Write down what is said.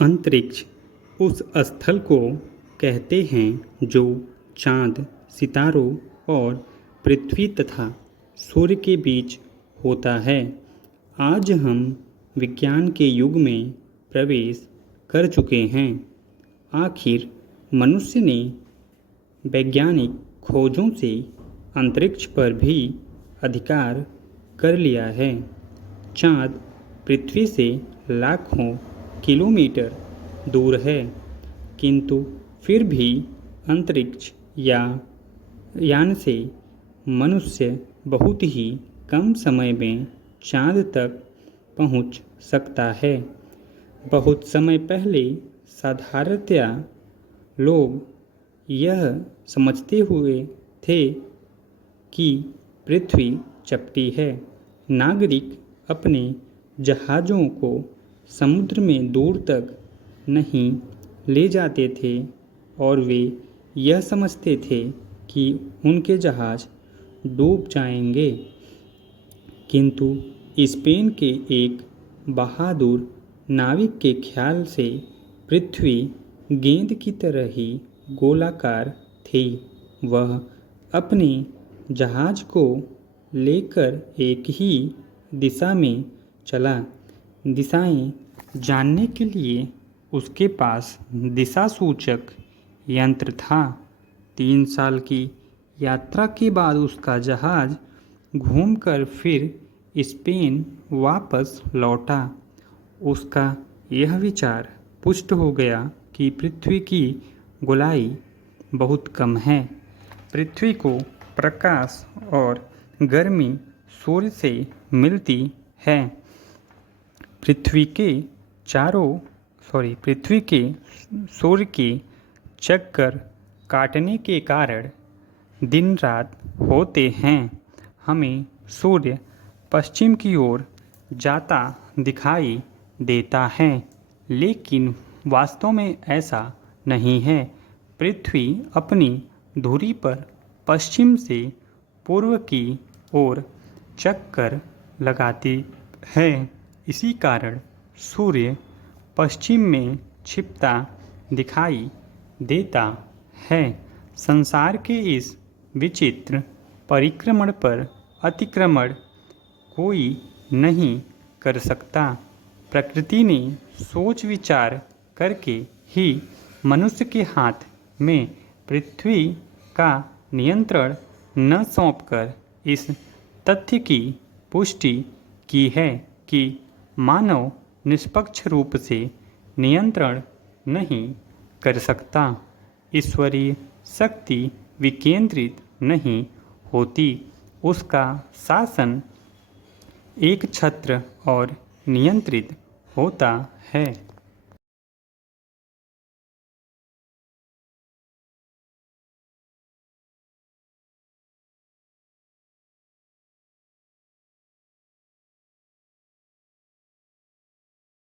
अंतरिक्ष उस स्थल को कहते हैं जो चाँद, सितारों और पृथ्वी तथा सूर्य के बीच होता है। आज हम विज्ञान के युग में प्रवेश कर चुके हैं। आखिर मनुष्य ने वैज्ञानिक खोजों से अंतरिक्ष पर भी अधिकार कर लिया है। चाँद पृथ्वी से लाखों किलोमीटर दूर है, किंतु फिर भी अंतरिक्ष यान से मनुष्य बहुत ही कम समय में चाँद तक पहुंच सकता है। बहुत समय पहले साधारणतया लोग यह समझते हुए थे कि पृथ्वी चपटी है। नागरिक अपने जहाज़ों को समुद्र में दूर तक नहीं ले जाते थे और वे यह समझते थे कि उनके जहाज़ डूब जाएंगे, किंतु स्पेन के एक बहादुर नाविक के ख्याल से पृथ्वी गेंद की तरह ही गोलाकार थी। वह अपने जहाज़ को लेकर एक ही दिशा में चला। दिशाएं जानने के लिए उसके पास दिशा सूचक यंत्र था। 3 साल की यात्रा के बाद उसका जहाज़ घूमकर फिर स्पेन वापस लौटा। उसका यह विचार पुष्ट हो गया कि पृथ्वी की गोलाई बहुत कम है। पृथ्वी को प्रकाश और गर्मी सूर्य से मिलती है। पृथ्वी के सूर्य के चक्कर काटने के कारण दिन रात होते हैं। हमें सूर्य पश्चिम की ओर जाता दिखाई देता है, लेकिन वास्तव में ऐसा नहीं है। पृथ्वी अपनी धुरी पर पश्चिम से पूर्व की ओर चक्कर लगाती है। इसी कारण सूर्य पश्चिम में छिपता दिखाई देता है। संसार के इस विचित्र परिक्रमण पर अतिक्रमण कोई नहीं कर सकता। प्रकृति ने सोच विचार करके ही मनुष्य के हाथ में पृथ्वी का नियंत्रण न सौंपकर इस तथ्य की पुष्टि की है कि मानव निष्पक्ष रूप से नियंत्रण नहीं कर सकता। ईश्वरीय शक्ति विकेंद्रित नहीं होती। उसका शासन एक छत्र और नियंत्रित होता है।